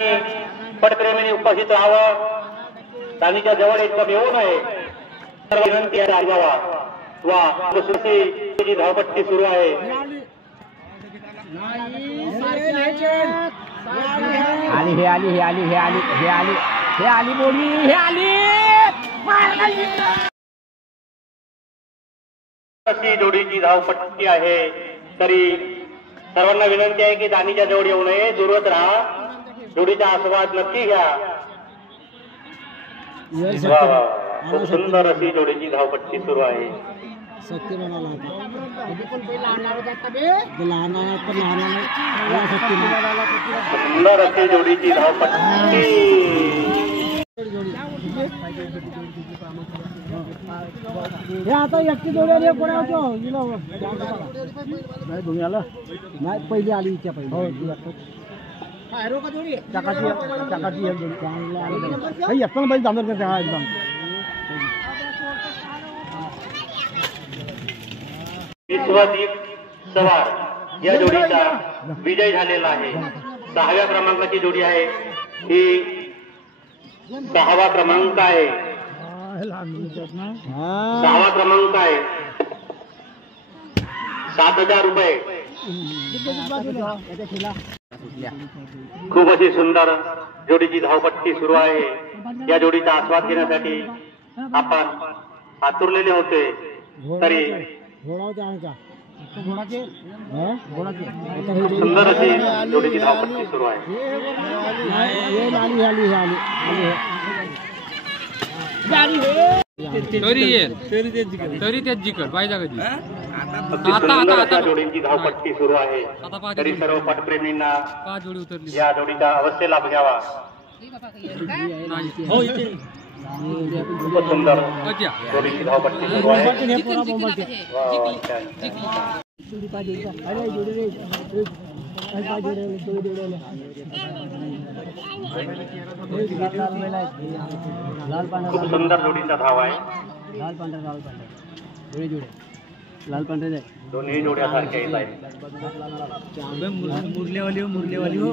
पटप्रेमीने उपस्थित राहावं, दानीच्या जवळ एकदम येऊ नये विनंती आहे. राजावा वा दुसरी धावपट्टी सुरू आहे. आली हे आली हे आली हे आली हे आली हे आली बोली हे आली अशी जोडीची धावपट्टी आहे. तरी सर्वांना विनंती आहे की दानीच्या जवळ येऊ नये, दूरच राहा. जोडीचा आस्वाद नक्की घ्या. खूप सुंदर अशी जोडीची धावपट्टी सुरू आहे. सुंदर अशी जोडीची धावपट्टी. आता एकटी जोडी नाही पहिली आली इच्छा पहिली चकाची चकाची एक जोडी चांगली एकदम पाहिजे जाणार का एकदम विश्वदीप सवार या जोडीचा विजय झालेला आहे. 6व्या क्रमांकाची जोडी आहे. ही 6वा क्रमांक आहे. 6वा क्रमांक आहे. 7,000 रुपये. खूप अशी सुंदर जोडीची धावपट्टी सुरू आहे. या जोडीचा आस्वाद घेण्यासाठी आपण आतुरलेले होते. तरी सुंदर अशी जोडीची धावपट्टी सुरू आहे. तरी तेच जिंकल पाहिजे कधी. आता जोडींची धावपट्टी सुरू आहे. तरी सर्व पटप्रेमींना या जोडीचा अवश्य लाभ घ्यावा. खूप सुंदर जोडीची धावपट्टी सुरू आहे. खूप सुंदर जोडीचा धाव आहे. लाल पांढरे दोन्ही जोड्या सारख्या येत आहेत. मुरलेवाली हो मुरलेवाली हो